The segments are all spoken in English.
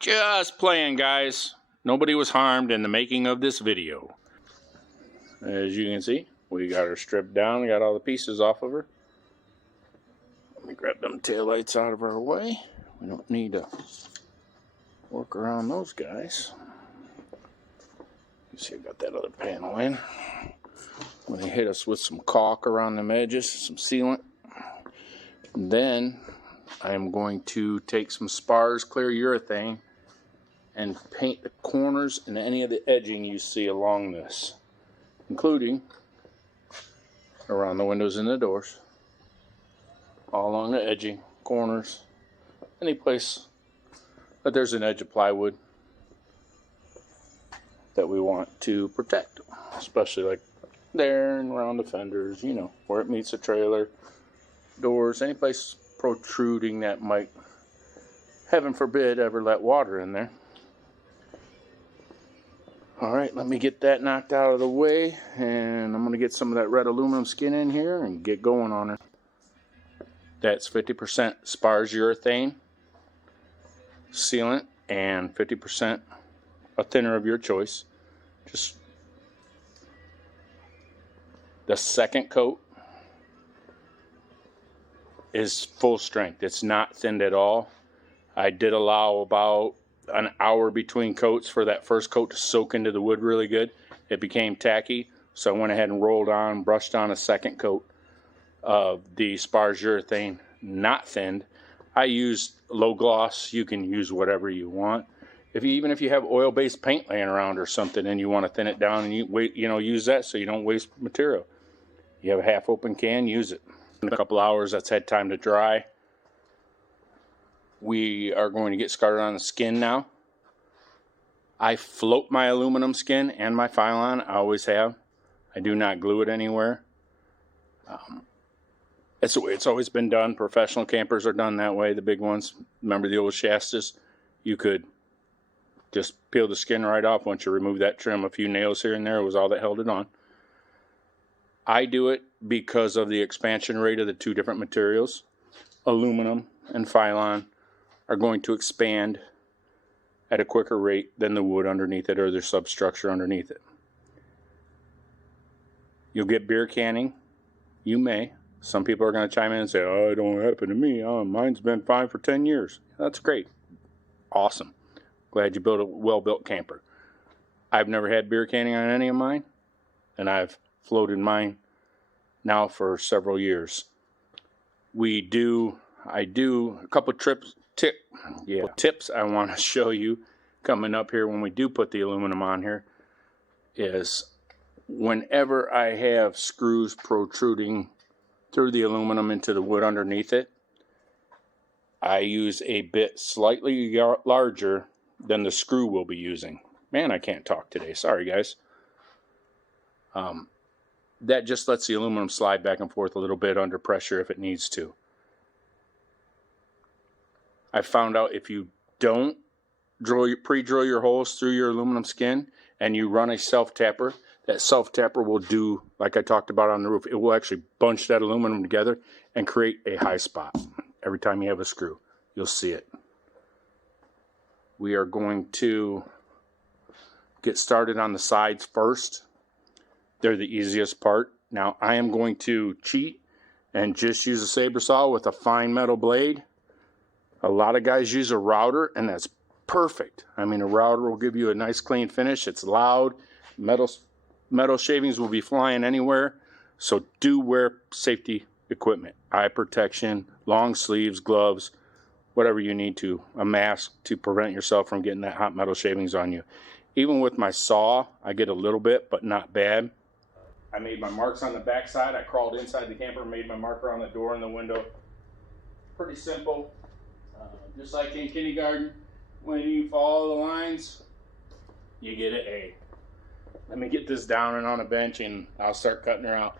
Just playing, guys. Nobody was harmed in the making of this video. As you can see, we got her stripped down, got all the pieces off of her. Let me grab them taillights out of our way. We don't need to work around those guys. You see I got that other panel in. When they hit us with some caulk around the edges, some sealant. And then I am going to take some Spars clear urethane and paint the corners and any of the edging you see along this, including around the windows and the doors, all along the edging, corners, any place that there's an edge of plywood that we want to protect, especially like there and around the fenders, you know, where it meets the trailer, doors, any place protruding that might, heaven forbid, ever let water in there. Alright, let me get that knocked out of the way, and I'm going to get some of that red aluminum skin in here and get going on it. That's 50% Spars urethane sealant and 50% a thinner of your choice. Just the second coat is full strength. It's not thinned at all. I did allow about an hour between coats for that first coat to soak into the wood really good. It became tacky, so I went ahead and rolled on, brushed on a second coat of the Spars urethane, not thinned. I used low gloss. You can use whatever you want. Even if you have oil-based paint laying around or something and you want to thin it down, and use that so you don't waste material. You have a half-open can, use it. In a couple hours, that's had time to dry. We are going to get started on the skin now. I float my aluminum skin and my Phylon. I always have. I do not glue it anywhere. That's the way it's always been done. Professional campers are done that way, the big ones. Remember the old Shastas? You could just peel the skin right off once you remove that trim. A few nails here and there was all that held it on. I do it because of the expansion rate of the two different materials. Aluminum and Phylon are going to expand at a quicker rate than the wood underneath it or their substructure underneath it. You'll get beer canning. You may. Some people are going to chime in and say, oh, it don't happen to me. Oh, mine's been fine for 10 years. That's great. Awesome. Glad you built a well-built camper. I've never had beer canning on any of mine, and I've floated mine now for several years. I do a couple tips I want to show you coming up here when we do put the aluminum on here is whenever I have screws protruding through the aluminum into the wood underneath it, I use a bit slightly larger than the screw we'll be using. Man, I can't talk today. Sorry, guys. That just lets the aluminum slide back and forth a little bit under pressure if it needs to. I found out if you don't pre-drill your holes through your aluminum skin and you run a self-tapper, that self-tapper will do, like I talked about on the roof, it will actually bunch that aluminum together and create a high spot. Every time you have a screw, you'll see it. We are going to get started on the sides first. They're the easiest part. Now I am going to cheat and just use a saber saw with a fine metal blade. A lot of guys use a router, and that's perfect. I mean, a router will give you a nice clean finish. It's loud. Metal shavings will be flying anywhere. So do wear safety equipment. Eye protection, long sleeves, gloves, whatever you need to. A mask to prevent yourself from getting that hot metal shavings on you. Even with my saw, I get a little bit, but not bad. I made my marks on the back side. I crawled inside the camper and made my marker on the door and the window. Pretty simple. Just like in kindergarten, when you follow the lines, you get an A. Let me get this down and on a bench and I'll start cutting her out.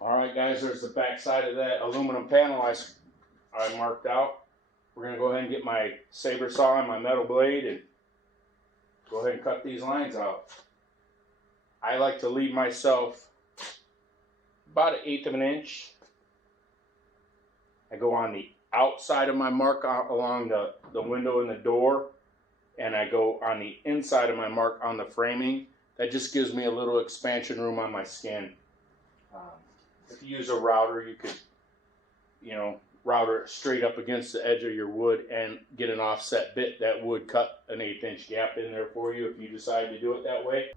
Alright guys, there's the back side of that aluminum panel I marked out. We're going to go ahead and get my saber saw and my metal blade and go ahead and cut these lines out. I like to leave myself about 1/8 of an inch. I go on the outside of my mark along the window and the door, and I go on the inside of my mark on the framing. That just gives me a little expansion room on my skin. If you use a router, you could, router it straight up against the edge of your wood and get an offset bit that would cut an 1/8" gap in there for you if you decide to do it that way.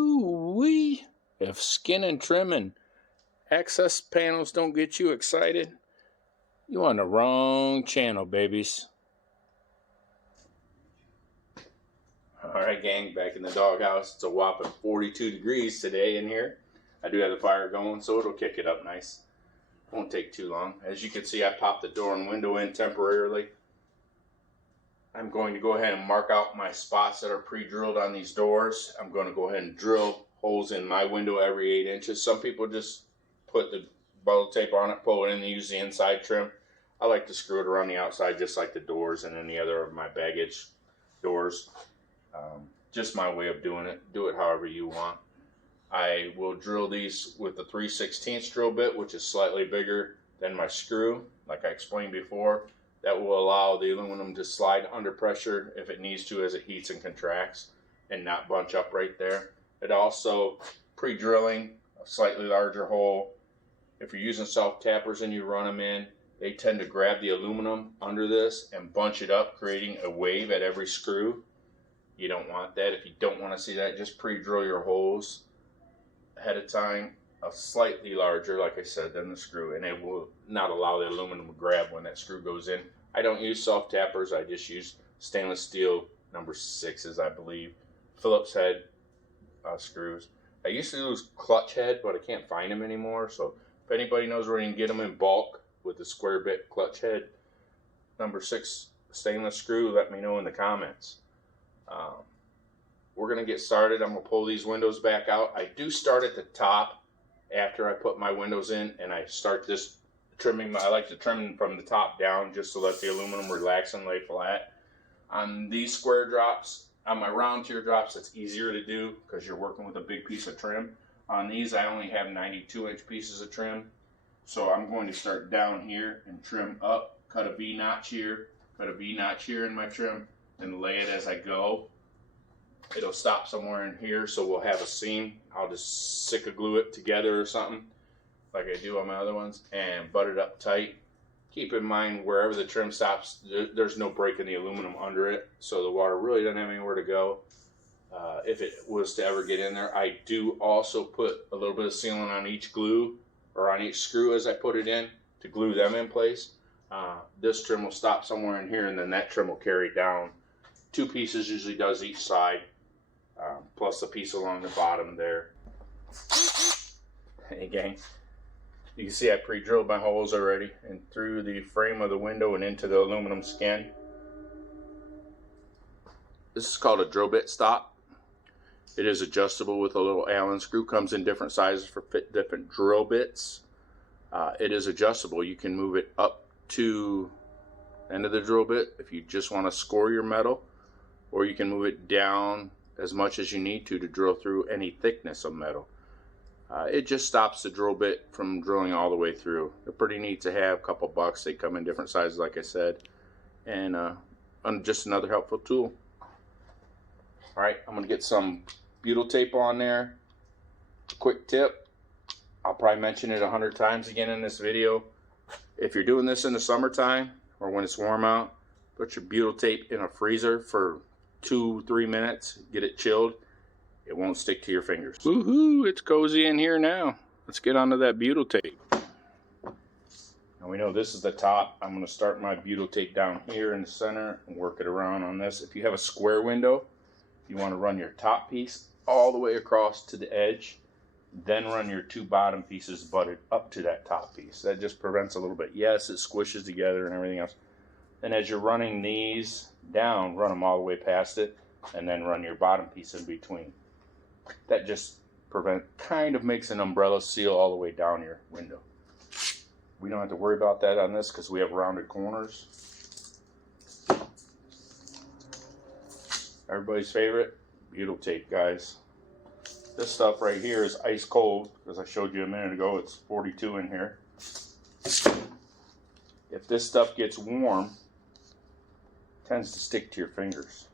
Ooh-wee. If skin and trim and access panels don't get you excited, you on the wrong channel, babies. Alright gang, back in the doghouse. It's a whopping 42 degrees today in here. I do have the fire going, so it'll kick it up nice. Won't take too long. As you can see, I popped the door and window in temporarily. I'm going to go ahead and mark out my spots that are pre-drilled on these doors. I'm going to go ahead and drill holes in my window every 8 inches. Some people just put the bubble tape on it, pull it in, and use the inside trim. I like to screw it around the outside just like the doors and any other of my baggage doors. Just my way of doing it. Do it however you want. I will drill these with the 3/16 drill bit, which is slightly bigger than my screw, like I explained before. That will allow the aluminum to slide under pressure if it needs to as it heats and contracts and not bunch up right there. It also, pre-drilling a slightly larger hole. If you're using self-tappers and you run them in, they tend to grab the aluminum under this and bunch it up, creating a wave at every screw. You don't want that. If you don't want to see that, just pre-drill your holes ahead of time, a slightly larger, like I said, than the screw, and it will not allow the aluminum to grab when that screw goes in. I don't use self tappers. I just use stainless steel number 6s, I believe, Phillips head screws. I used to use clutch head, but I can't find them anymore. So if anybody knows where you can get them in bulk with the square bit clutch head number 6 stainless screw, let me know in the comments. We're going to get started. I'm going to pull these windows back out. I do start at the top after I put my windows in, and I start this trimming. I like to trim from the top down just to let the aluminum relax and lay flat. On these square drops, on my round teardrops, it's easier to do because you're working with a big piece of trim. On these, I only have 92-inch pieces of trim. So I'm going to start down here and trim up, cut a V-notch here, cut a V-notch here in my trim, and lay it as I go. It'll stop somewhere in here, so we'll have a seam. I'll just stick glue it together or something, like I do on my other ones, and butt it up tight. Keep in mind, wherever the trim stops, there's no break in the aluminum under it, so the water really doesn't have anywhere to go. If it was to ever get in there, I do also put a little bit of sealant on each glue, or on each screw as I put it in, to glue them in place. This trim will stop somewhere in here, and then that trim will carry down. 2 pieces usually does each side. Plus the piece along the bottom there. Hey gang, you can see I pre-drilled my holes already and through the frame of the window and into the aluminum skin. This is called a drill bit stop. It is adjustable with a little Allen screw. Comes in different sizes for different drill bits. It is adjustable. You can move it up to the end of the drill bit if you just want to score your metal, or you can move it down as much as you need to drill through any thickness of metal. It just stops the drill bit from drilling all the way through. They're pretty neat to have, couple bucks. They come in different sizes like I said, and just another helpful tool. Alright, I'm going to get some butyl tape on there. Quick tip, I'll probably mention it 100 times again in this video. If you're doing this in the summertime or when it's warm out, put your butyl tape in a freezer for 2-3 minutes, get it chilled. It won't stick to your fingers. Woohoo, it's cozy in here now. Let's get onto that butyl tape. Now we know this is the top. I'm going to start my butyl tape down here in the center and work it around on this. If you have a square window, you want to run your top piece all the way across to the edge, then run your 2 bottom pieces butted up to that top piece. That just prevents a little bit. Yes, it squishes together and everything else. And as you're running these down, run them all the way past it, and then run your bottom piece in between. That just kind of makes an umbrella seal all the way down your window. We don't have to worry about that on this because we have rounded corners. Everybody's favorite, butyl tape, guys. This stuff right here is ice cold, as I showed you a minute ago. It's 42 in here. If this stuff gets warm, it tends to stick to your fingers.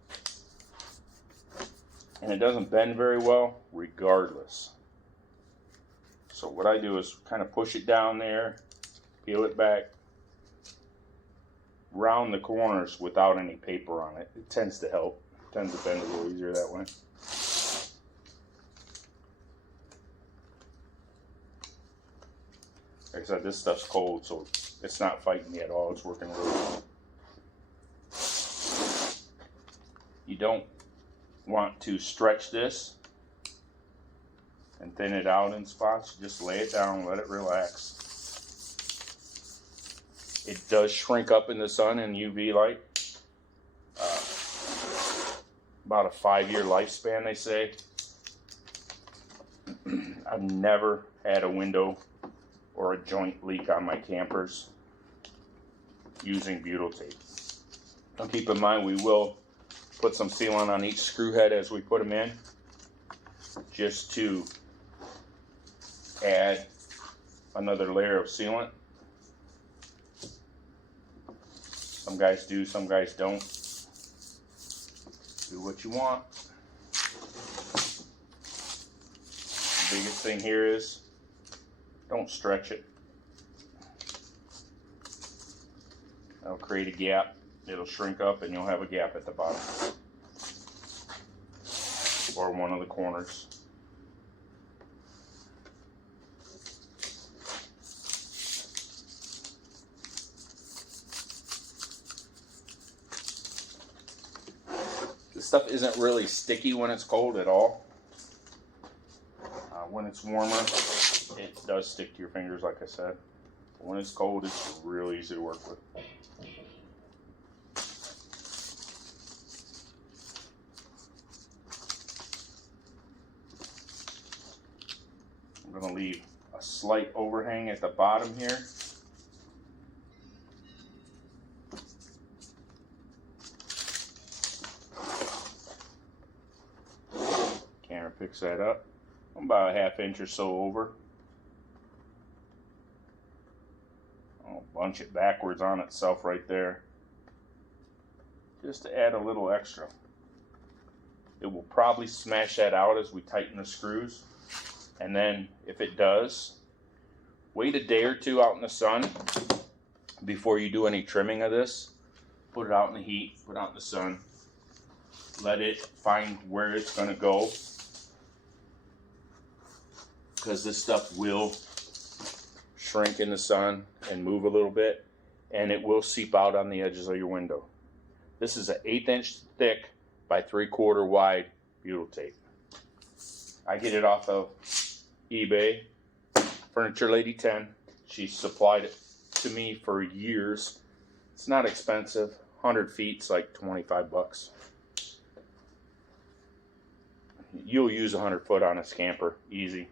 And it doesn't bend very well, regardless. So what I do is kind of push it down there, peel it back, round the corners without any paper on it. It tends to help. It tends to bend a little easier that way. Like I said, this stuff's cold, so it's not fighting me at all. It's working really well. You don't want to stretch this and thin it out in spots. Just lay it down, let it relax. It does shrink up in the sun and UV light. About a 5-year lifespan, they say. I've never had a window or a joint leak on my campers using butyl tape. Now keep in mind, we will put some sealant on each screw head as we put them in, just to add another layer of sealant. Some guys do, some guys don't. Do what you want. The biggest thing here is don't stretch it. That'll create a gap. It'll shrink up and you'll have a gap at the bottom or one of the corners. This stuff isn't really sticky when it's cold at all. When it's warmer, it does stick to your fingers, like I said. But when it's cold, it's really easy to work with. I'm going to leave a slight overhang at the bottom here. Camera picks that up. I'm about a 1/2 inch or so over. I'll bunch it backwards on itself right there, just to add a little extra. It will probably smash that out as we tighten the screws. And then if it does, wait a day or two out in the sun before you do any trimming of this. Put it out in the heat, put it out in the sun. Let it find where it's going to go, because this stuff will shrink in the sun and move a little bit, and it will seep out on the edges of your window. This is an 1/8 inch thick by 3/4 wide butyl tape. I get it off of eBay, Furniture Lady 10. She supplied it to me for years. It's not expensive. 100 feet's like 25 bucks. You'll use 100 foot on this camper, easy.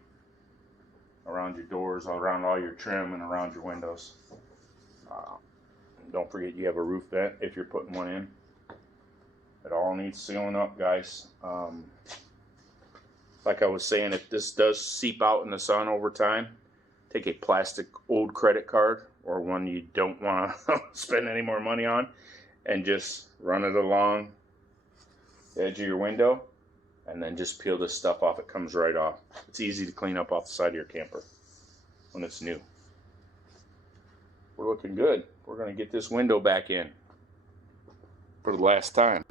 Around your doors, around all your trim, and around your windows. Don't forget you have a roof vent if you're putting one in. It all needs sealing up, guys. Like I was saying, if this does seep out in the sun over time, take a plastic old credit card or one you don't want to spend any more money on and just run it along the edge of your window and then just peel this stuff off. It comes right off. It's easy to clean up off the side of your camper when it's new. We're looking good. We're going to get this window back in for the last time.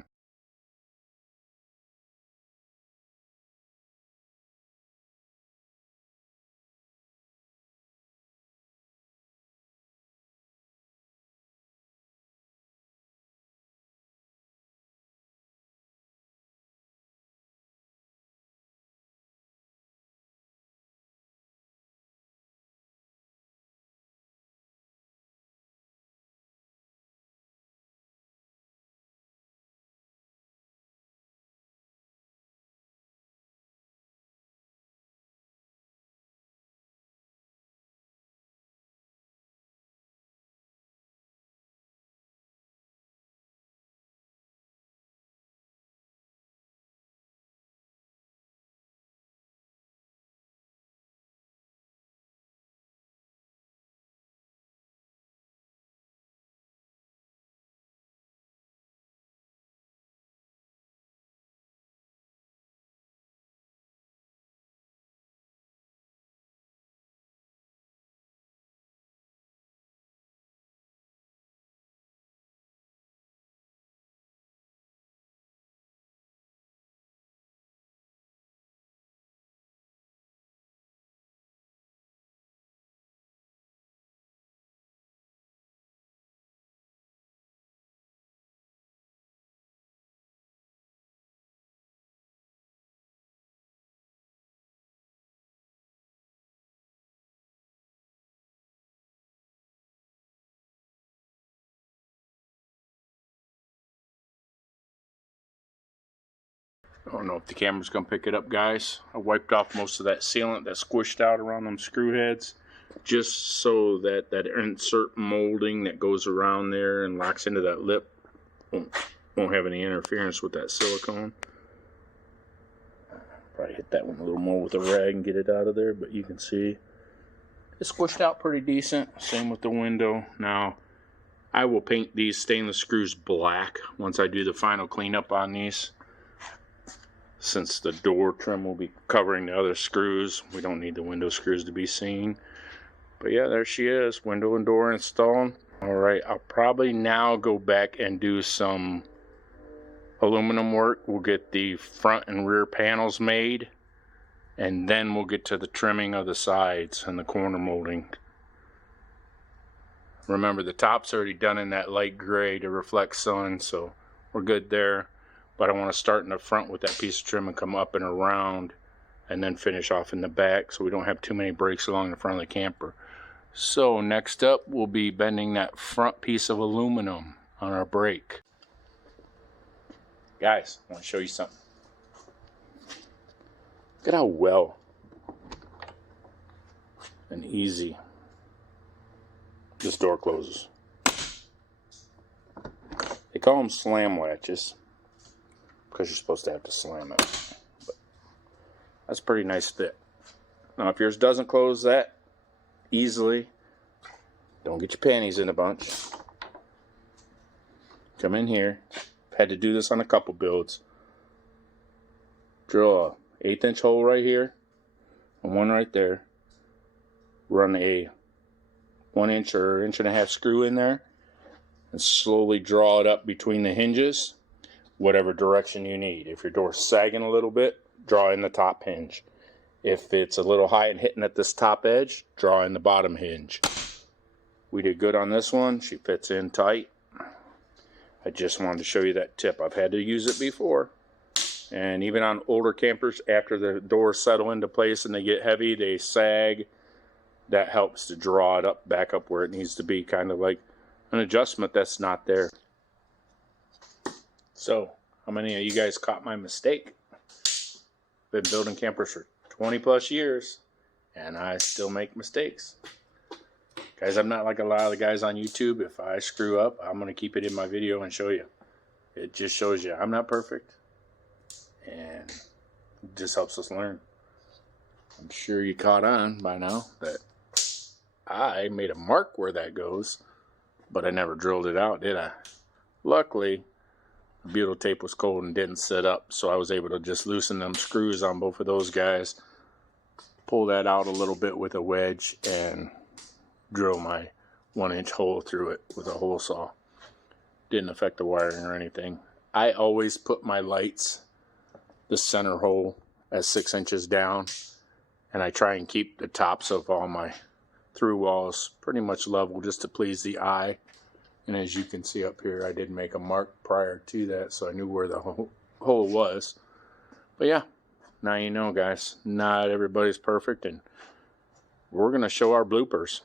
I don't know if the camera's going to pick it up, guys. I wiped off most of that sealant that squished out around them screw heads, just so that that insert molding that goes around there and locks into that lip won't have any interference with that silicone. Probably hit that one a little more with a rag and get it out of there, but you can see it's squished out pretty decent. Same with the window. Now, I will paint these stainless screws black once I do the final cleanup on these. Since the door trim will be covering the other screws, we don't need the window screws to be seen. But yeah, there she is, window and door installed. Alright, I'll probably now go back and do some aluminum work. We'll get the front and rear panels made, and then we'll get to the trimming of the sides and the corner molding. Remember, the top's already done in that light gray to reflect sun, so we're good there. But I want to start in the front with that piece of trim and come up and around and then finish off in the back so we don't have too many breaks along the front of the camper. So next up, we'll be bending that front piece of aluminum on our brake. Guys, I want to show you something. Look at how well and easy this door closes. They call them slam latches, because you're supposed to have to slam it. But that's a pretty nice fit. Now, if yours doesn't close that easily, don't get your panties in a bunch. Come in here. Had to do this on a couple builds. Drill a 1/8 inch hole right here and one right there. Run a 1 inch or 1.5 inch screw in there and slowly draw it up between the hinges, whatever direction you need. If your door's sagging a little bit, draw in the top hinge. If it's a little high and hitting at this top edge, draw in the bottom hinge. We did good on this one. She fits in tight. I just wanted to show you that tip. I've had to use it before. And even on older campers, after the doors settle into place and they get heavy, they sag. That helps to draw it up, back up where it needs to be. Kind of like an adjustment that's not there. So, how many of you guys caught my mistake? been building campers for 20 plus years, and I still make mistakes. Guys, I'm not like a lot of the guys on YouTube. If I screw up, I'm going to keep it in my video and show you. It just shows you I'm not perfect, and it just helps us learn. I'm sure you caught on by now that I made a mark where that goes, but I never drilled it out, did I? Luckily, the butyl tape was cold and didn't set up, so I was able to just loosen them screws on both of those guys, pull that out a little bit with a wedge, and drill my 1-inch hole through it with a hole saw. Didn't affect the wiring or anything. I always put my lights, the center hole, at 6 inches down, and I try and keep the tops of all my through walls pretty much level just to please the eye. And as you can see up here, I did make a mark prior to that, so I knew where the hole was. But yeah, now you know, guys, not everybody's perfect, and we're going to show our bloopers.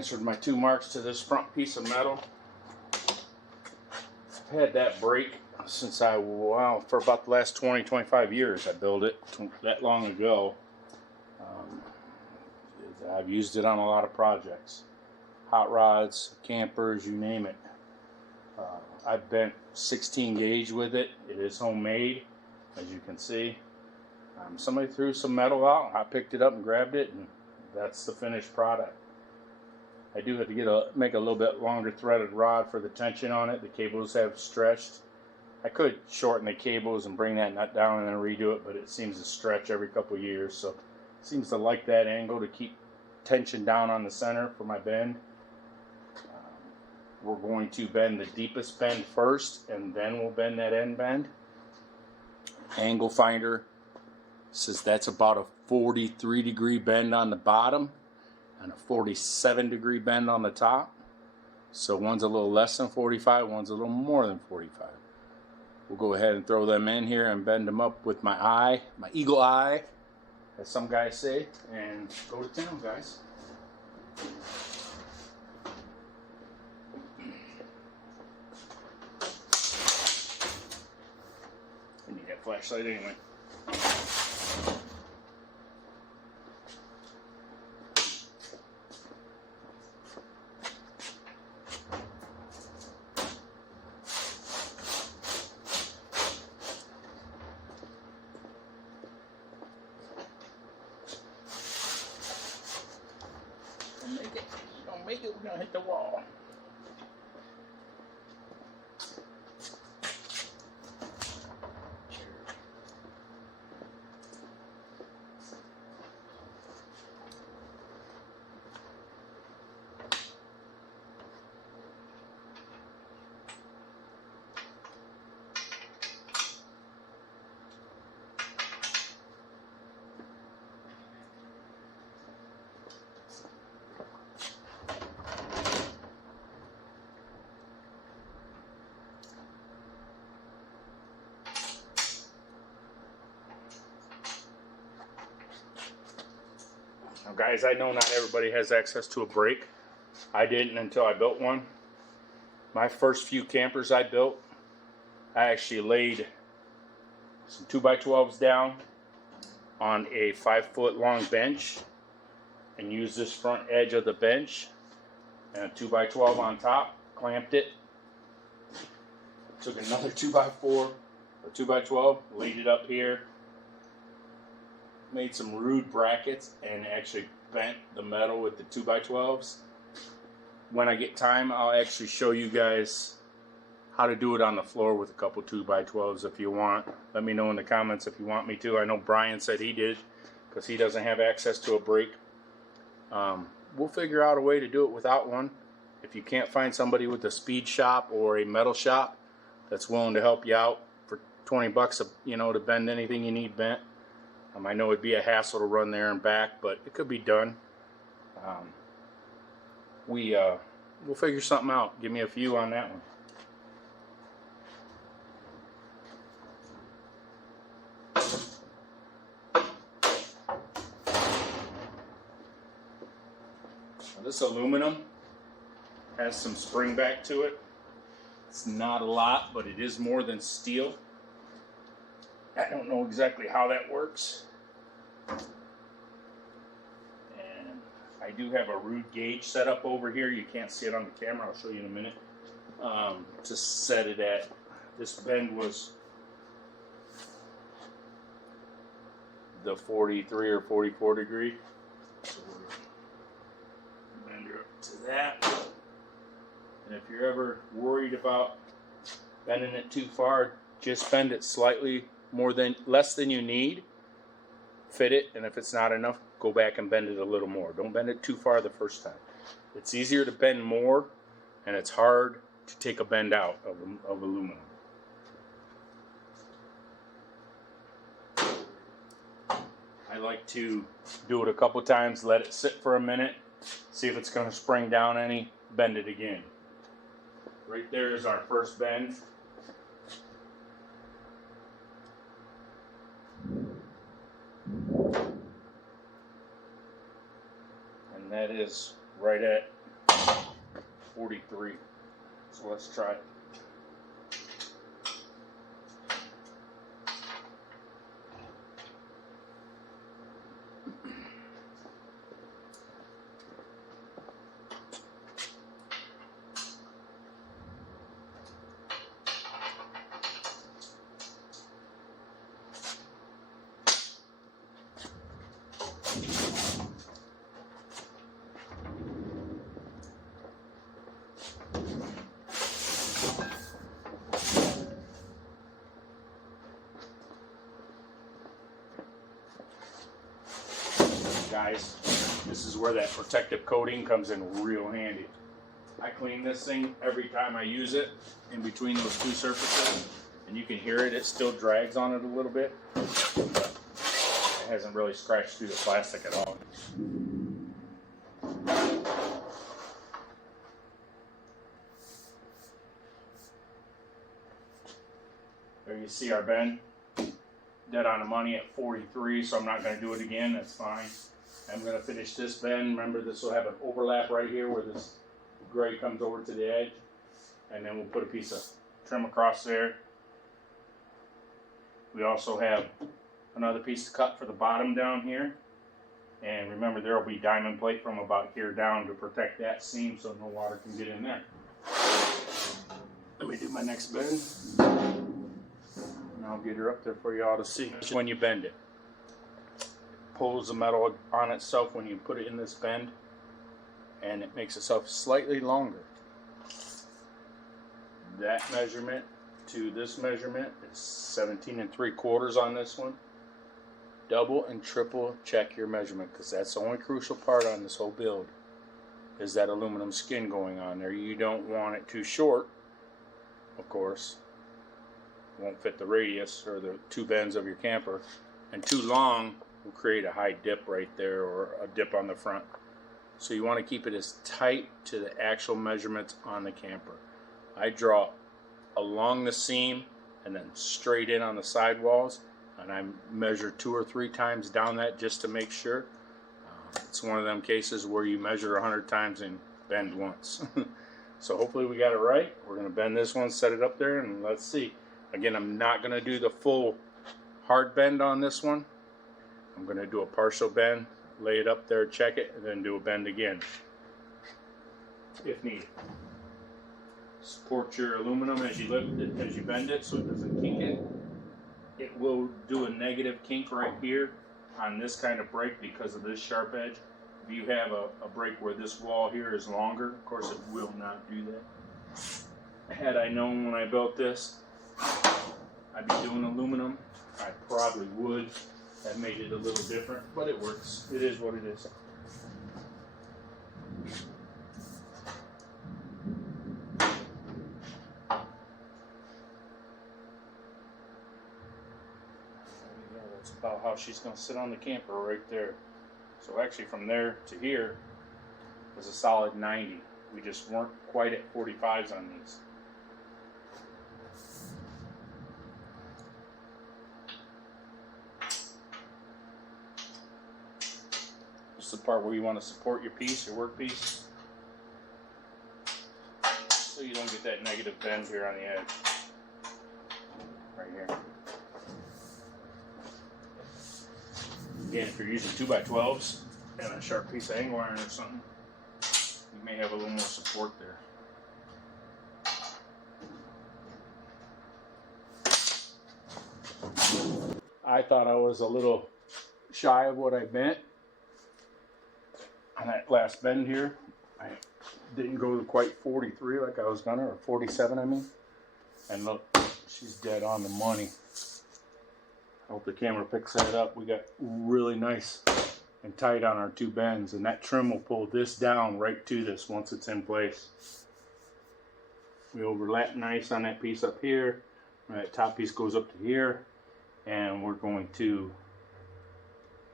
Transferred my 2 marks to this front piece of metal. I've had that break since for about the last 20-25 years. I built it that long ago. I've used it on a lot of projects, hot rods, campers, you name it. I've bent 16 gauge with it. It is homemade, as you can see. Somebody threw some metal out. I picked it up and grabbed it, and that's the finished product. I do have to make a little bit longer threaded rod for the tension on it. The cables have stretched. I could shorten the cables and bring that nut down and then redo it, but it seems to stretch every couple of years, so it seems to like that angle to keep tension down on the center for my bend. We're going to bend the deepest bend first, and then we'll bend that end bend. Angle finder says that's about a 43-degree bend on the bottom and a 47-degree bend on the top. So one's a little less than 45, one's a little more than 45. We'll go ahead and throw them in here and bend them up with my eye, my eagle eye, as some guys say, and go to town, guys. I need that flashlight anyway. Don't make it, we're gonna hit the wall. Now guys, I know not everybody has access to a brake. I didn't until I built one. My first few campers I built, I actually laid some 2x12s down on a 5-foot long bench and used this front edge of the bench and a 2x12 on top, clamped it, took another 2x4 or 2x12, laid it up here, made some rude brackets, and actually bent the metal with the 2x12s. When I get time, I'll actually show you guys how to do it on the floor with a couple 2x12s if you want. Let me know in the comments if you want me to. I know Brian said he did because he doesn't have access to a brake. We'll figure out a way to do it without one. If you can't find somebody with a speed shop or a metal shop that's willing to help you out for 20 bucks, you know, to bend anything you need bent. I know it'd be a hassle to run there and back, but it could be done. We'll figure something out. Give me a few on that one. Now this aluminum has some spring back to it. It's not a lot, but it is more than steel. I don't know exactly how that works. I do have a rude gauge set up over here. You can't see it on the camera. I'll show you in a minute. To set it at, this bend was the 43 or 44 degree. So we'll bend her up to that. And if you're ever worried about bending it too far, just bend it slightly less than you need. Fit it, and if it's not enough, go back and bend it a little more. Don't bend it too far the first time. It's easier to bend more, and it's hard to take a bend out of aluminum. I like to do it a couple times, let it sit for a minute, see if it's going to spring down any, bend it again. Right there is our first bend. And that is right at 43. So let's try it. Guys, this is where that protective coating comes in real handy. I clean this thing every time I use it in between those two surfaces, and you can hear it still drags on it a little bit, but it hasn't really scratched through the plastic at all. There you see our bend, dead on the money at 43, so I'm not going to do it again, that's fine. I'm going to finish this bend. Remember, this will have an overlap right here where this gray comes over to the edge, and then we'll put a piece of trim across there. We also have another piece to cut for the bottom down here, and remember, there will be diamond plate from about here down to protect that seam so no water can get in there. Let me do my next bend, and I'll get her up there for you all to see. When you bend it, pulls the metal on itself when you put it in this bend, and it makes itself slightly longer. That measurement to this measurement is 17 3/4 on this one. Double and triple check your measurement, because that's the only crucial part on this whole build, is that aluminum skin going on there. You don't want it too short, of course. It won't fit the radius or the two bends of your camper, and too long will create a high dip right there or a dip on the front. So you want to keep it as tight to the actual measurements on the camper. I draw along the seam and then straight in on the sidewalls, and I measure 2 or 3 times down that just to make sure. It's one of them cases where you measure 100 times and bend once. So hopefully we got it right. We're going to bend this one, set it up there, and let's see. Again, I'm not going to do the full hard bend on this one. I'm going to do a partial bend, lay it up there, check it, and then do a bend again if needed. Support your aluminum as you lift it, as you bend it, so it doesn't kink it. It will do a negative kink right here on this kind of break because of this sharp edge. If you have a break where this wall here is longer, of course it will not do that. Had I known when I built this I'd be doing aluminum, I probably would have made it a little different, but it works. It is what it is. That's about how she's going to sit on the camper right there. So actually from there to here is a solid 90. We just weren't quite at 45s on these. This is the part where you want to support your piece, your work piece, so you don't get that negative bend here on the edge. Right here. Again, if you're using 2x12s and a sharp piece of angle iron or something, you may have a little more support there. I thought I was a little shy of what I bent on that last bend here. I didn't go to quite 43 like I was gonna, or 47 I mean. And look, she's dead on the money. I hope the camera picks that up. We got really nice and tight on our two bends, and that trim will pull this down right to this once it's in place. We overlap nice on that piece up here. That top piece goes up to here, and we're going to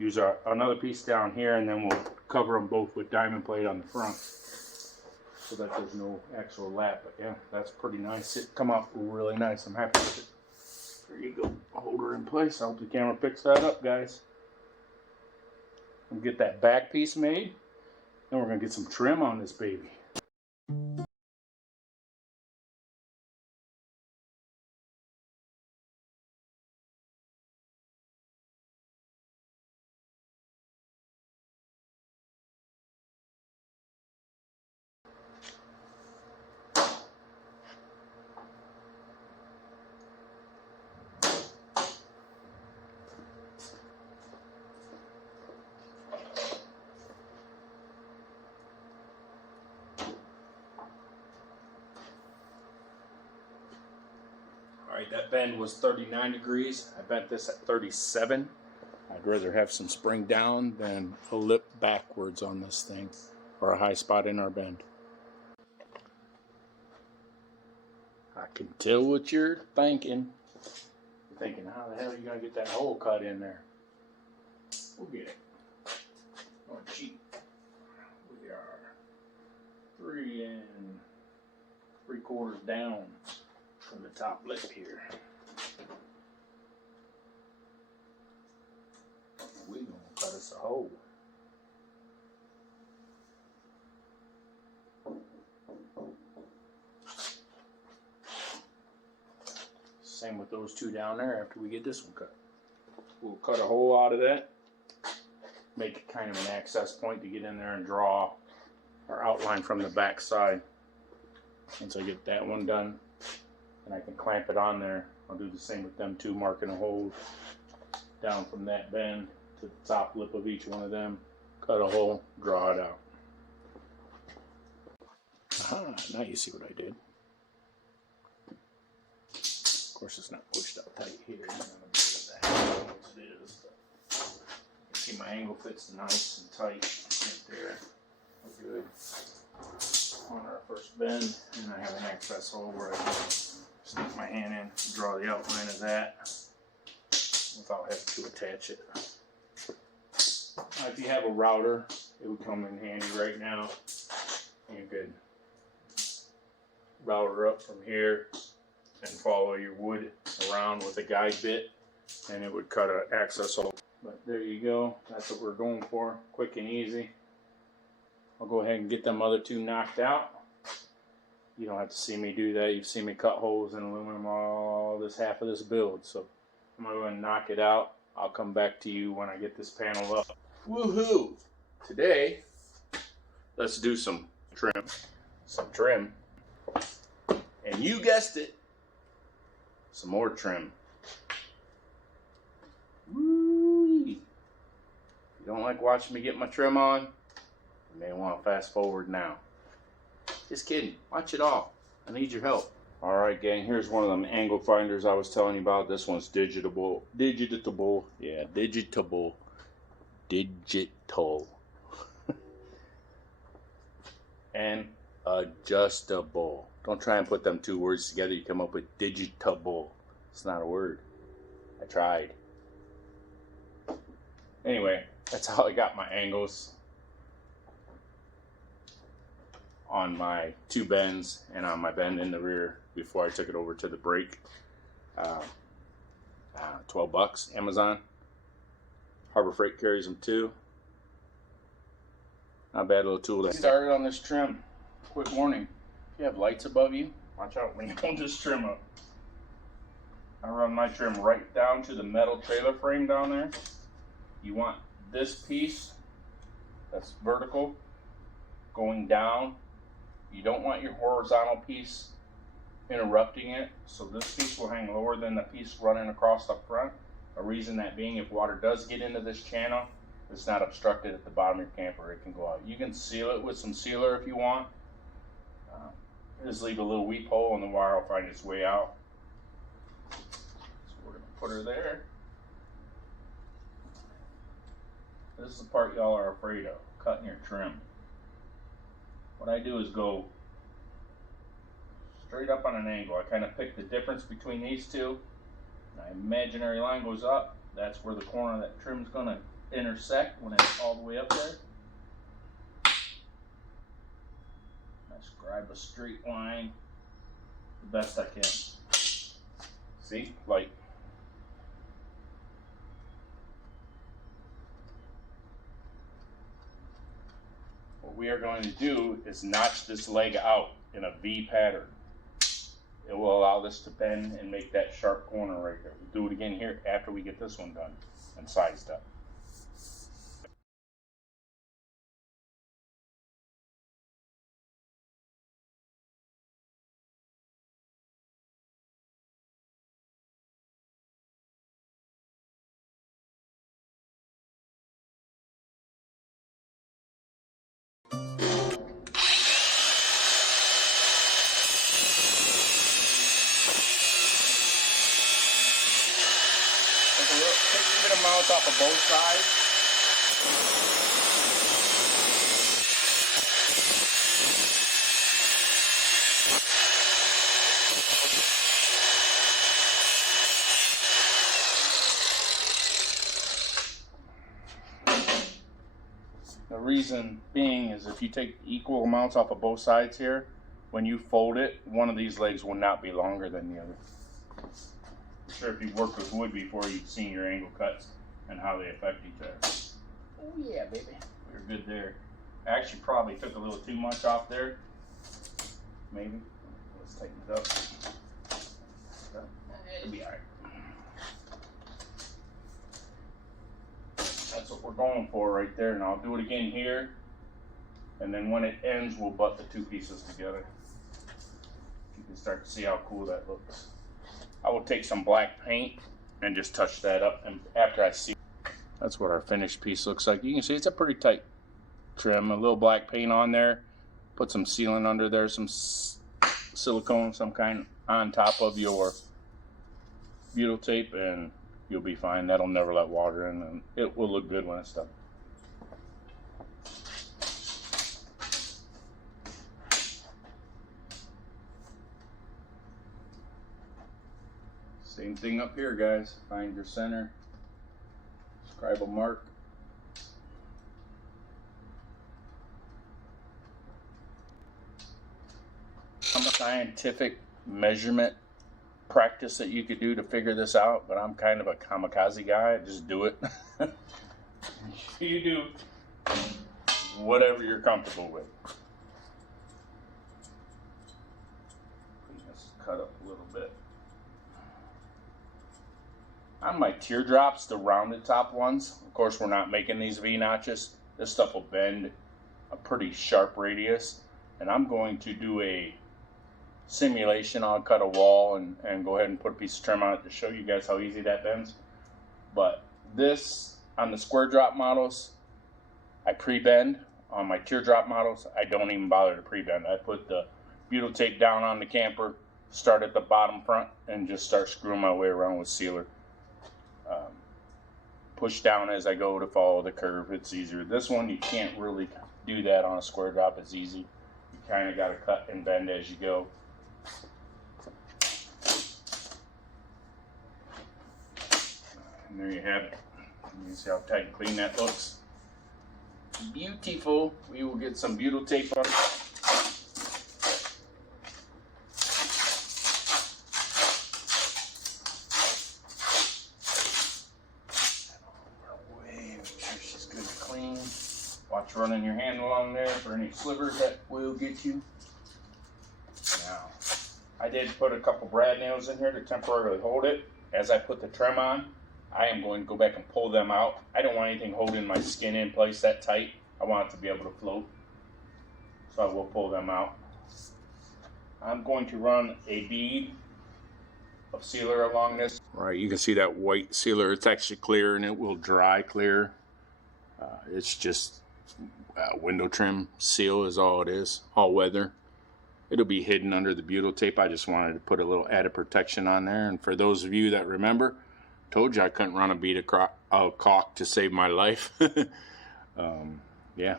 use another piece down here, and then we'll cover them both with diamond plate on the front so that there's no actual lap. But yeah, that's pretty nice. It come out really nice. I'm happy with it. There you go. Hold her in place. I hope the camera picks that up, guys. We'll get that back piece made, and we're going to get some trim on this baby. Alright, that bend was 39 degrees. I bent this at 37. I'd rather have some spring down than a lip backwards on this thing, or a high spot in our bend. I can tell what you're thinking. You're thinking, how the hell are you going to get that hole cut in there? We'll get it. Or cheap. We are 3 3/4 down from the top lip here. We're going to cut us a hole. Same with those two down there after we get this one cut. We'll cut a hole out of that, make it kind of an access point to get in there and draw our outline from the back side. Once I get that one done, and I can clamp it on there, I'll do the same with them two, marking a hole down from that bend to the top lip of each one of them, cut a hole, draw it out. Aha, now you see what I did. Of course it's not pushed up tight here, you know, that it is, but you can see my angle fits nice and tight right there. We're good on our first bend, and I have an access hole where I can stick my hand in, draw the outline of that without having to attach it. If you have a router, it would come in handy right now. You could router up from here and follow your wood around with a guide bit, and it would cut an access hole. But there you go, that's what we're going for, quick and easy. I'll go ahead and get them other two knocked out. You don't have to see me do that. You've seen me cut holes in aluminum all this half of this build. So I'm going to go and knock it out. I'll come back to you when I get this panel up. Woohoo! Today, let's do some trim. Some trim. And you guessed it, some more trim. Woo! If you don't like watching me get my trim on, you may want to fast forward now. Just kidding. Watch it all. I need your help. Alright gang, here's one of them angle finders I was telling you about. This one's digitable. Yeah, digital. And adjustable. Don't try and put them two words together. You come up with digitable. It's not a word. I tried. Anyway, that's how I got my angles on my two bends and on my bend in the rear before I took it over to the brake. 12 bucks, Amazon. Harbor Freight carries them too. Not a bad little tool. Get started on this trim. Quick warning, if you have lights above you, watch out when you hold this trim up. I run my trim right down to the metal trailer frame down there. You want this piece that's vertical going down. You don't want your horizontal piece interrupting it, so this piece will hang lower than the piece running across the front. A reason that being, if water does get into this channel, it's not obstructed at the bottom of your camper. It can go out. You can seal it with some sealer if you want. Just leave a little weep hole and the wire will find its way out. So we're going to put her there. This is the part y'all are afraid of, cutting your trim. What I do is go straight up on an angle. I kind of pick the difference between these two. My imaginary line goes up. That's where the corner of that trim is going to intersect when it's all the way up there. I scribe a straight line the best I can. See? Like. What we are going to do is notch this leg out in a V pattern. It will allow this to bend and make that sharp corner right there. We'll do it again here after we get this one done and sized up. Take even amounts off of both sides. The reason being is if you take equal amounts off of both sides here, when you fold it, one of these legs will not be longer than the other. I'm sure if you've worked with wood before, you've seen your angle cuts and how they affect each other. Oh yeah, baby. We're good there. I actually probably took a little too much off there. Maybe. Let's tighten it up. It'll be alright. That's what we're going for right there. And I'll do it again here. And then when it ends, we'll butt the two pieces together. You can start to see how cool that looks. I will take some black paint and just touch that up, and after I see, that's what our finished piece looks like. You can see it's a pretty tight trim. A little black paint on there, put some sealant under there, some silicone, some kind on top of your butyl tape, and you'll be fine. That'll never let water in, and it will look good when it's done. Same thing up here, guys. Find your center, scribe a mark. Some scientific measurement practice that you could do to figure this out, but I'm kind of a kamikaze guy. I just do it. You do whatever you're comfortable with. Let's cut up a little bit. On my teardrops, the rounded top ones, of course we're not making these V-notches. This stuff will bend a pretty sharp radius. And I'm going to do a simulation. I'll cut a wall and go ahead and put a piece of trim on it to show you guys how easy that bends. But this, on the Squaredrop models, I pre-bend. On my teardrop models, I don't even bother to pre-bend. I put the butyl tape down on the camper, start at the bottom front, and just start screwing my way around with sealer. Push down as I go to follow the curve. It's easier. This one, you can't really do that on a Squaredrop. It's easy. You kind of got to cut and bend as you go. And there you have it. You can see how tight and clean that looks. Beautiful. We will get some butyl tape on it. Watch running your hand along there for any slivers that will get you. Now, I did put a couple brad nails in here to temporarily hold it. As I put the trim on, I am going to go back and pull them out. I don't want anything holding my skin in place that tight. I want it to be able to float. So I will pull them out. I'm going to run a bead of sealer along this. Right, you can see that white sealer. It's actually clear and it will dry clear. It's just window trim seal is all it is, all weather. It'll be hidden under the butyl tape. I just wanted to put a little added protection on there. And for those of you that remember, told you I couldn't run a bead of caulk to save my life. Yeah,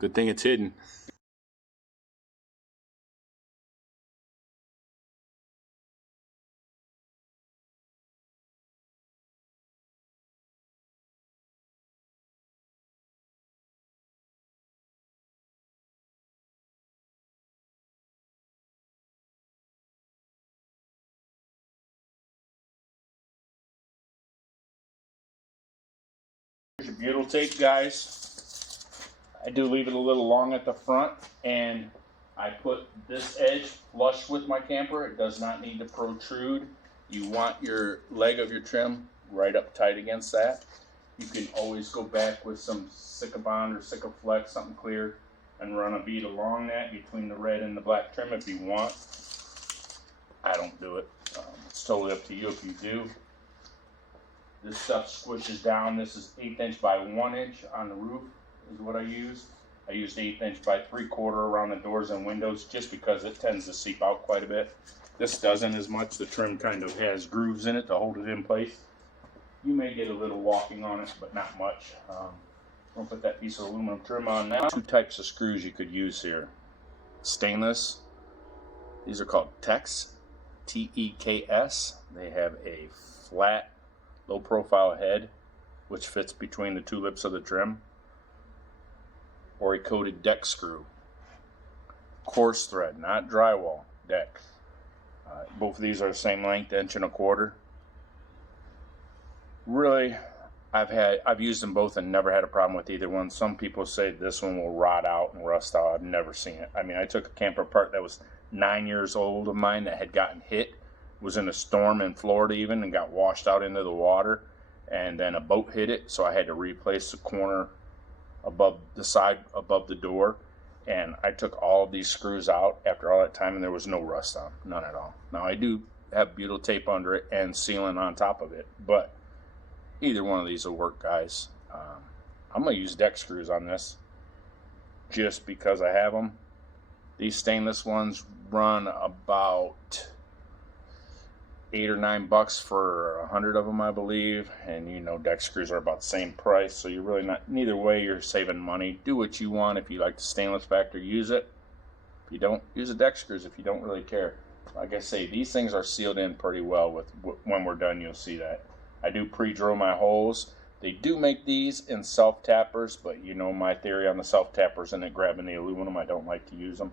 good thing it's hidden. Here's your butyl tape, guys. I do leave it a little long at the front, and I put this edge flush with my camper. It does not need to protrude. You want your leg of your trim right up tight against that. You can always go back with some Sikabond or Sikaflex, something clear, and run a bead along that between the red and the black trim if you want. I don't do it. It's totally up to you if you do. This stuff squishes down. This is 1/8 inch by 1 inch on the roof is what I used. I used 1/8 inch by 3/4 around the doors and windows just because it tends to seep out quite a bit. This doesn't as much. The trim kind of has grooves in it to hold it in place. You may get a little walking on it, but not much. I'm going to put that piece of aluminum trim on now. Two types of screws you could use here. Stainless. These are called Tex, T-E-K-S. They have a flat, low profile head, which fits between the two lips of the trim. Or a coated deck screw. Coarse thread, not drywall, deck. Both of these are the same length, 1.25 inches. Really, I've used them both and never had a problem with either one. Some people say this one will rot out and rust out. I've never seen it. I mean, I took a camper apart that was 9 years old of mine that had gotten hit, was in a storm in Florida even, and got washed out into the water, and then a boat hit it, so I had to replace the corner above the side above the door, and I took all of these screws out after all that time, and there was no rust on them, none at all. Now I do have butyl tape under it and sealant on top of it, but either one of these will work, guys. I'm going to use deck screws on this just because I have them. These stainless ones run about $8 or $9 for 100 of them, I believe, and you know deck screws are about the same price, so you're really not, neither way you're saving money. Do what you want. If you like the stainless factor, use it. If you don't, use the deck screws if you don't really care. Like I say, these things are sealed in pretty well. With when we're done, you'll see that. I do pre-drill my holes. They do make these in self-tappers, but you know my theory on the self-tappers and it grabbing the aluminum. I don't like to use them.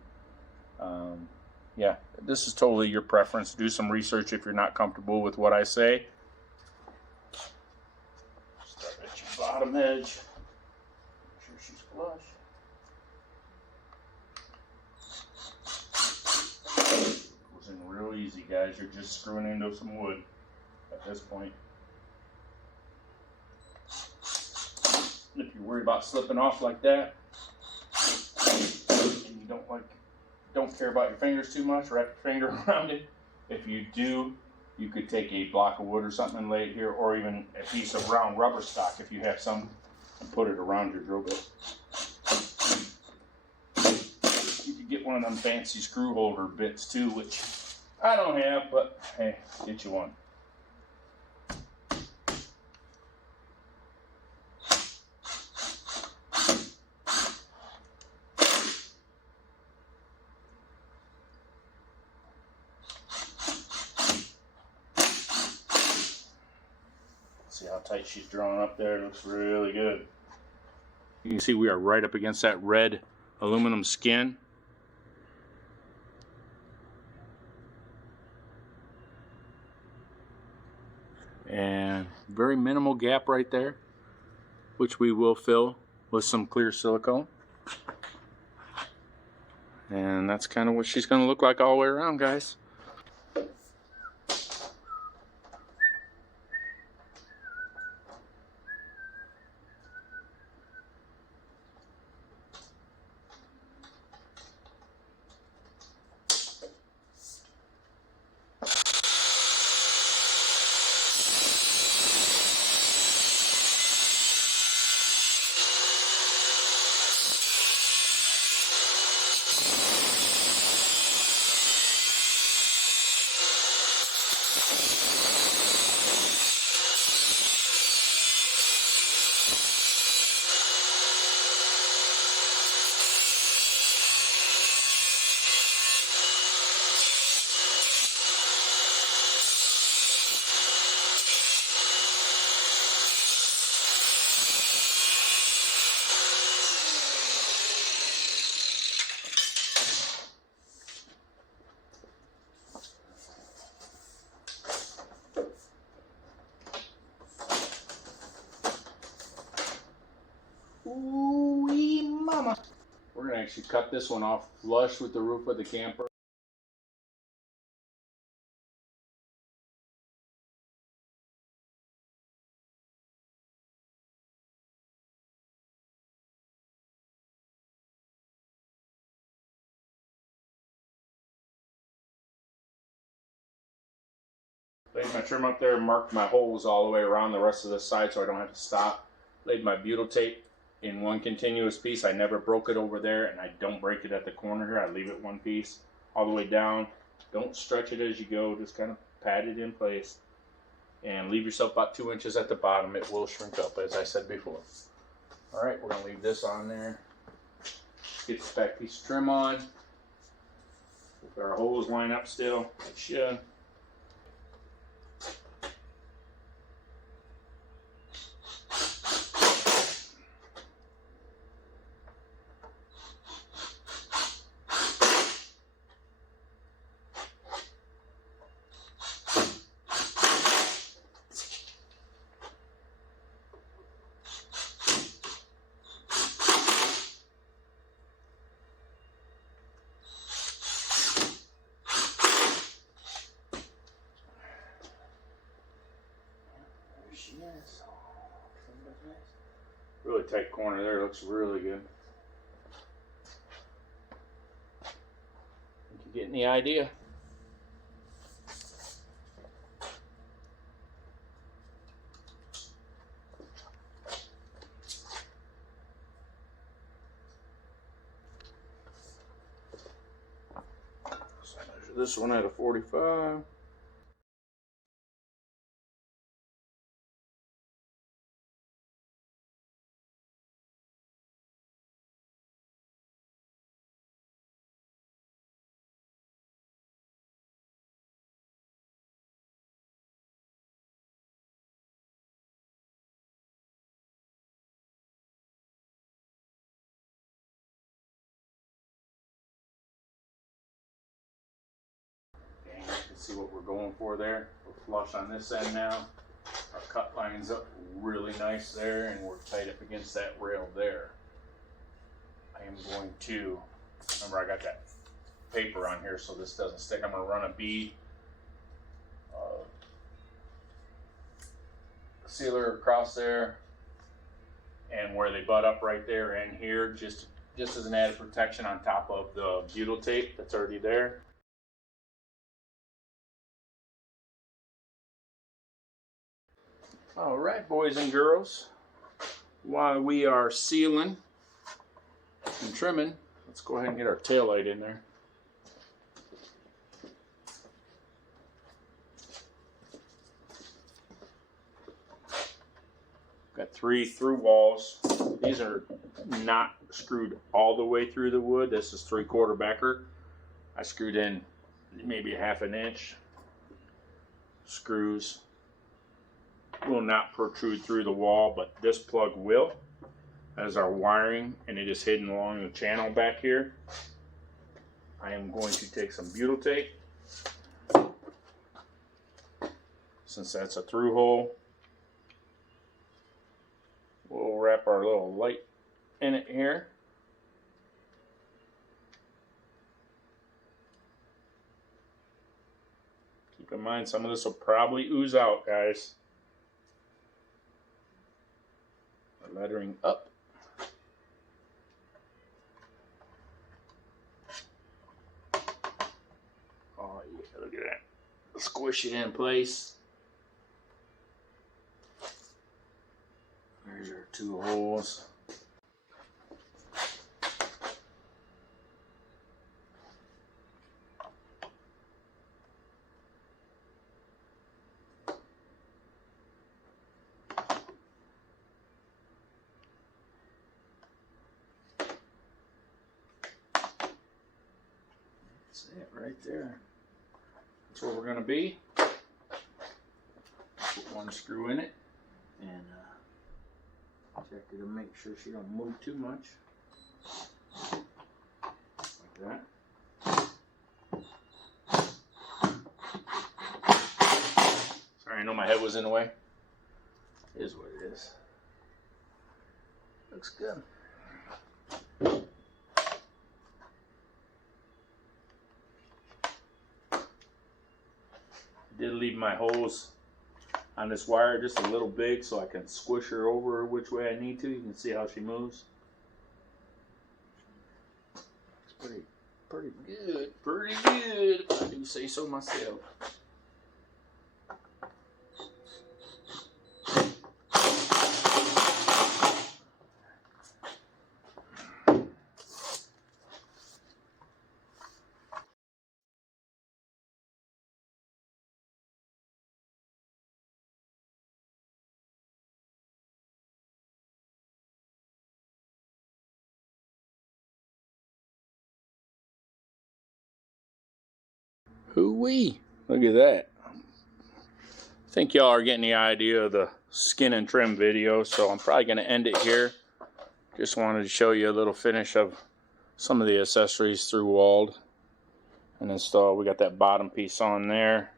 Yeah, this is totally your preference. Do some research if you're not comfortable with what I say. Start at your bottom edge. Make sure she's flush. as you're just screwing into some wood at this point. If you're worried about slipping off like that, and you don't care about your fingers too much, wrap your finger around it. If you do, you could take a block of wood or something and lay it here, or even a piece of round rubber stock if you have some, and put it around your drill bit. You could get one of them fancy screw holder bits too, which I don't have, but hey, get you one. See how tight she's drawn up there? It looks really good. You can see we are right up against that red aluminum skin. And very minimal gap right there, which we will fill with some clear silicone. And that's kind of what she's going to look like all the way around, guys. Ooh-wee mama. We're going to actually cut this one off flush with the roof of the camper. Laid my trim up there, marked my holes all the way around the rest of the side so I don't have to stop. Laid my butyl tape in one continuous piece. I never broke it over there, and I don't break it at the corner here. I leave it one piece all the way down. Don't stretch it as you go, just kind of pat it in place. And leave yourself about 2 inches at the bottom. It will shrink up, as I said before. Alright, we're going to leave this on there. Get this back piece of trim on. If our holes line up still, it should. Yes. Really tight corner there, looks really good. I think you're getting the idea. So I measure this one at a 45. You can see what we're going for there. We're flush on this end now. Our cut lines up really nice there, and we're tight up against that rail there. I am going to, remember I got that paper on here so this doesn't stick. I'm going to run a bead sealer across there, and where they butt up right there and here, just as an added protection on top of the butyl tape that's already there. All right, boys and girls, while we are sealing and trimming, let's go ahead and get our tail light in there. Got 3 through walls. These are not screwed all the way through the wood. This is 3/4 backer. I screwed in maybe 1/2 inch. Screws will not protrude through the wall, but this plug will, as our wiring, and it is hidden along the channel back here. I am going to take some butyl tape, since that's a through hole. We'll wrap our little light in it here. Keep in mind, some of this will probably ooze out, guys. Our lettering up. Oh yeah, look at that. Squish it in place. There's our 2 holes. That's it right there. That's where we're going to be. Put 1 screw in it and check her to make sure she don't move too much. Like that. Sorry, I know my head was in the way. It is what it is. Looks good. I did leave my holes on this wire just a little big so I can squish her over which way I need to. You can see how she moves. It's pretty good. Pretty good, if I do say so myself. Hoo-wee! Look at that. I think y'all are getting the idea of the skin and trim video, so I'm probably going to end it here. Just wanted to show you a little finish of some of the accessories through walled and installed. We got that bottom piece on there.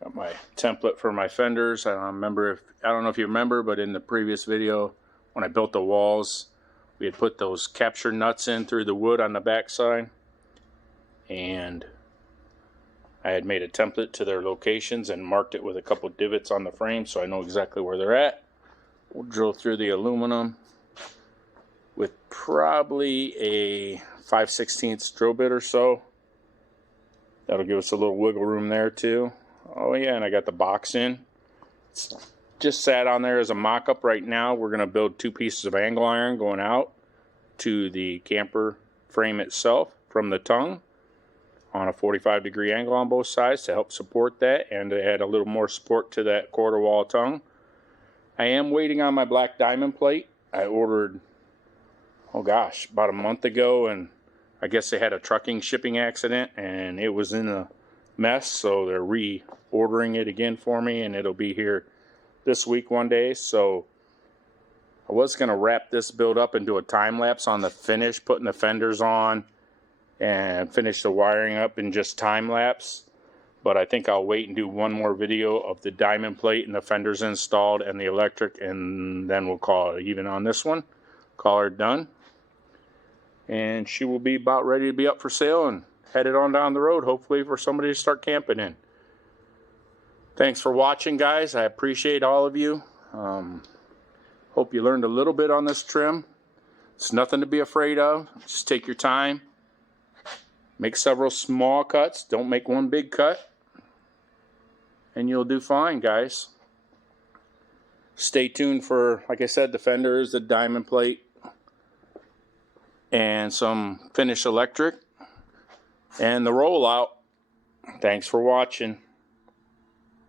Got my template for my fenders. I don't know if you remember, but in the previous video when I built the walls, we had put those capture nuts in through the wood on the back side, and I had made a template to their locations and marked it with a couple divots on the frame so I know exactly where they're at. We'll drill through the aluminum with probably a 5/16 drill bit or so. That'll give us a little wiggle room there too. Oh yeah, and I got the box in. It's just sat on there as a mock-up right now. We're going to build 2 pieces of angle iron going out to the camper frame itself from the tongue on a 45-degree angle on both sides to help support that and to add a little more support to that quarter wall tongue. I am waiting on my black diamond plate. I ordered, oh gosh, about a month ago, and I guess they had a trucking shipping accident and it was in a mess, so they're reordering it again for me, and it'll be here this week one day. So I was going to wrap this build up and do a time lapse on the finish, putting the fenders on and finish the wiring up in just time lapse, but I think I'll wait and do one more video of the diamond plate and the fenders installed and the electric, and then we'll call it even on this one. Call her done, and she will be about ready to be up for sale and headed on down the road, hopefully for somebody to start camping in. Thanks for watching, guys. I appreciate all of you. Hope you learned a little bit on this trim. It's nothing to be afraid of. Just take your time. Make several small cuts. Don't make one big cut. And you'll do fine, guys. Stay tuned for, like I said, the fenders, the diamond plate, and some finish electric, and the rollout. Thanks for watching.